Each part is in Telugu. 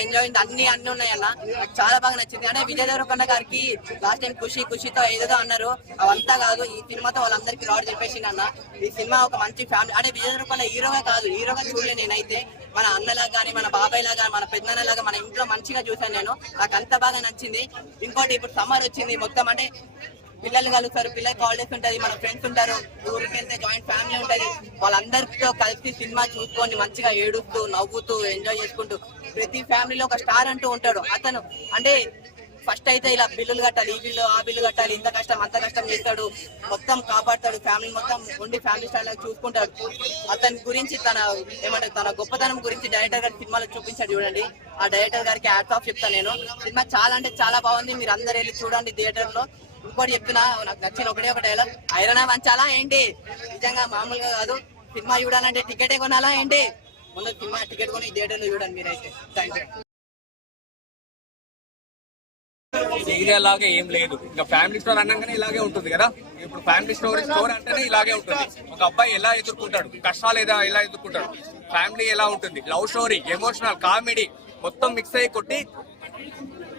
ఎంజాయ్ అన్ని ఉన్నాయన్న. నాకు చాలా బాగా నచ్చింది. అంటే విజయ్ దేవరకొండ గారికి లాస్ట్ టైం ఖుషితో ఏదో అన్నారు, అవంతా కాదు. ఈ సినిమాతో వాళ్ళందరికీ రాడ్ చెప్పేసింది అన్న. ఈ సినిమా ఒక మంచి ఫ్యామిలీ. అంటే విజయ్ దేవరకొండ హీరోగా కాదు, హీరోగా చూడలే నేనైతే. మన అన్నలాగా కానీ, మన బాబాయ్ లాగా, మన పెద్దన్నలాగా మన ఇంట్లో మంచిగా చూసాను నేను. నాకు అంత బాగా నచ్చింది. ఇంకోటి ఇప్పుడు సమ్మర్ వచ్చింది, మొత్తం అంటే పిల్లలు కలుస్తారు, పిల్లలకి హాలిడేస్ ఉంటది, మన ఫ్రెండ్స్ ఉంటారు, ఊరికి వెళ్తే జాయింట్ ఫ్యామిలీ ఉంటది. వాళ్ళందరితో కలిసి సినిమా చూసుకొని మంచిగా ఏడుస్తూ నవ్వుతూ ఎంజాయ్ చేసుకుంటూ ప్రతి ఫ్యామిలీలో ఒక స్టార్ అంటూ ఉంటాడు. అతను అంటే ఫస్ట్ అయితే ఇలా బిల్లులు కట్టాలి, ఈ బిల్లు ఆ బిల్లు కట్టాలి, ఇంత కష్టం అంత కష్టం చేస్తాడు, మొత్తం కాపాడతాడు, ఫ్యామిలీ మొత్తం ఉండి ఫ్యామిలీ స్టైల్ చూసుకుంటాడు. అతని గురించి తన గొప్పతనం గురించి డైరెక్టర్ గారి సినిమాలో చూపించాడు చూడండి. ఆ డైరెక్టర్ గారికి హ్యాట్స్ ఆఫ్ చెప్తాను నేను. సినిమా చాలా అంటే చాలా బాగుంది, మీరు అందరు వెళ్ళి చూడండి థియేటర్ లో. ఇంకోటి చెప్తున్నా, నాకు నచ్చిన ఒక డైలాగ్, ఐరన్ వంచాలా ఏంటి? నిజంగా మామూలుగా కాదు. సినిమా చూడాలంటే టికెటే కొనాలా ఏంటి? ముందు సినిమా టికెట్ కొని థియేటర్ లో చూడండి మీరైతే. Thank you. లాగే ఏం లేదు, ఇంకా ఫ్యామిలీ స్టోర్ అన్నాగానే ఇలాగే ఉంటుంది కదా. ఇప్పుడు ఫ్యామిలీ స్టోర్ అంటేనే ఇలాగే ఉంటుంది. ఒక అబ్బాయి ఎలా ఎదుర్కొంటాడు, కష్టాలు ఎలా ఎదుర్కొంటాడు, ఫ్యామిలీ ఎలా ఉంటుంది, లవ్ స్టోరీ, ఎమోషనల్, కామెడీ మొత్తం మిక్స్ అయ్యి కొట్టి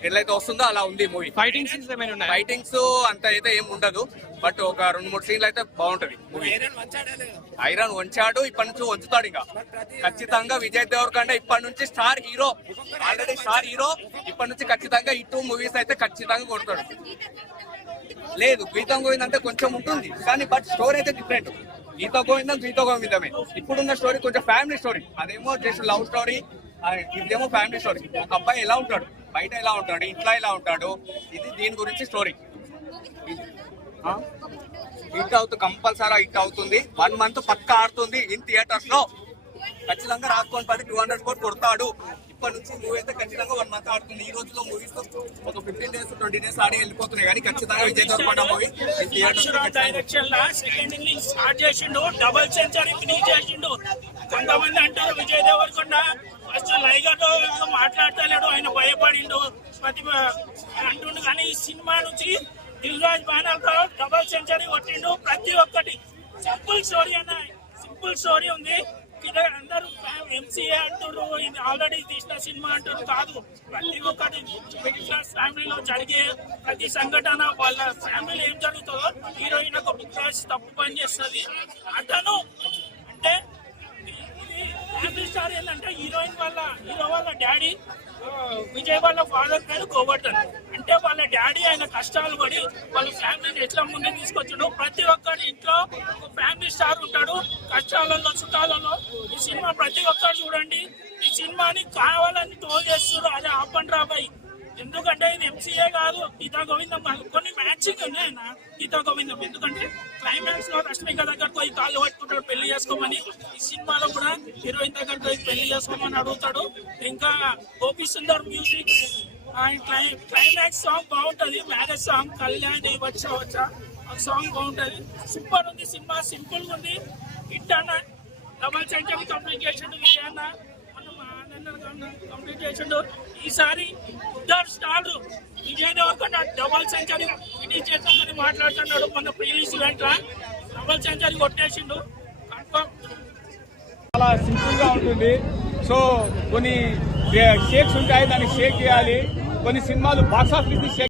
ఎట్లయితే వస్తుందో అలా ఉంది మూవీ. ఫైటింగ్స్ అంత అయితే ఏం ఉండదు, బట్ ఒక 2-3 సీన్లు అయితే బాగుంటది మూవీ. ఐరన్ వంచాడు, ఇప్పటి నుంచి వంచుతాడు. ఇంకా ఖచ్చితంగా విజయ్ దేవరకొండ ఇప్పటి నుంచి star hero, already star hero. ఇప్పటి నుంచి ఖచ్చితంగా ఈ 2 మూవీస్ అయితే ఖచ్చితంగా కొడతాడు. లేదు గీతం గోవిందం అంటే కొంచెం ఉంటుంది కానీ, బట్ స్టోరీ అయితే డిఫరెంట్. గీత గోవిందమే. ఇప్పుడున్న స్టోరీ కొంచెం ఫ్యామిలీ స్టోరీ, అదేమో జస్ట్ లవ్ స్టోరీ, ఇదేమో ఫ్యామిలీ స్టోరీ. ఒక అబ్బాయి ఎలా ఉంటాడు, బయట ఎలా ఉంటాడు, ఇంట్లో ఎలా ఉంటాడు, ఇది దీని గురించి స్టోరీ. హిట్ అవుతుంది, కంపల్సరీ హిట్ అవుతుంది. 1 మంత్ పక్కా ఆడుతుంది ఇన్ థియేటర్స్ లో. ఖచ్చితంగా రాసుకొని 200 కోట్లు కొడతాడు. ఇప్పటి నుంచి మూవీ అయితే ఖచ్చితంగా 1 మంత్ ఆడుతుంది. ఈ రోజులో మూవీస్ ఒక 15 days 20 days ఆడి వెళ్ళిపోతున్నాయి, కానీ ఖచ్చితంగా విజయ్ దేవరకొండ మూవీ డైరెక్షన్ లా సెకండ్ ఇన్నింగ్స్ స్టార్ట్ చేసిండు, డబుల్ సెంచరీ ఫినిష్ చేసిండు. కొంతమంది అంటారు విజయ్ దేవరకొండ ఫస్ట్ లైగర్తో మాట్లాడతలేడు, ఆయన భయపడిండు అంటుండు, కానీ ఈ సినిమా నుంచి దిల్ రాజు బ్యానర్ తో డబుల్ సెంచరీ కొట్టిండు. ప్రతి ఒక్కటి సింపుల్ స్టోరీ అన్న, సింపుల్ స్టోరీ ఉంది. అందరూ ఎంసీఏ అంటారు, ఇది ఆల్రెడీ తీసిన సినిమా అంటారు, కాదు. ప్రతి ఒక్కటి మిడిల్ క్లాస్ ఫ్యామిలీలో జరిగే ప్రతి సంఘటన, వాళ్ళ ఫ్యామిలీలో ఏం జరుగుతుందో హీరోయిన్ ఒక బిగ్ బాస్ తప్పు పని చేస్తుంది. అతను అంటే ఫ్యామిలీ స్టార్ ఏంటంటే హీరో వాళ్ళ డాడీ విజయ్ వాళ్ళ ఫాదర్ పేరు గోవర్ధన్. అంటే వాళ్ళ డాడీ ఆయన కష్టాలు పడి వాళ్ళ ఫ్యామిలీని ఎట్లా ముందుకు తీసుకొచ్చాడు. ప్రతి ఒక్కరి ఇంట్లో ఒక ఫ్యామిలీ స్టార్ ఉంటాడు, కష్టాలలో సుఖాలలో. ఈ సినిమా ప్రతి ఒక్కరు చూడండి. ఈ సినిమాని కావాలని టోల్ చేస్తున్నారు, అదే ఆపండి రాబాయ్. ఎందుకంటే ఇది ఎంసీఏ కాదు, గీతా గోవిందం కొన్ని మ్యాచింగ్ ఉన్నాయన్న గీతా గోవిందం. ఎందుకంటే క్లైమాక్స్ లో రష్మిక దగ్గరకు పోయి కాళ్ళు పట్టుకుంటాడు పెళ్లి చేసుకోమని. ఈ సినిమాలో కూడా హీరోయిన్ దగ్గరకు పోయి పెళ్లి చేసుకోమని అడుగుతాడు. ఇంకా Gopi Sundar music, climax song బాగుంటది, మ్యారేజ్ సాంగ్ కళ్యాణి వచ్చా ఆ సాంగ్ బాగుంటది. సూపర్ ఉంది సినిమా, సింపుల్ గా ఉంది. హిట్ అన్న, డబల్ సెంచరీ కంప్లీట్ చేసిండు విజయ్ అన్న, కంప్లీట్ చేసిండు. ఈసారి ఇద్దరు star Vijay Deverakonda double century finish చేస్తుందని మాట్లాడుతున్నాడు. మన ప్రీవియస్ ఈవెంట్ లా డబల్ సెంచరీ కొట్టేసిండు కన్ఫర్మ్. చాలా సింపుల్ గా ఉంటుంది. సో కొన్ని షేక్స్ ఉంటాయి, దాన్ని షేక్ చేయాలి. కొన్ని సినిమాలు బాక్స్ ఆఫీస్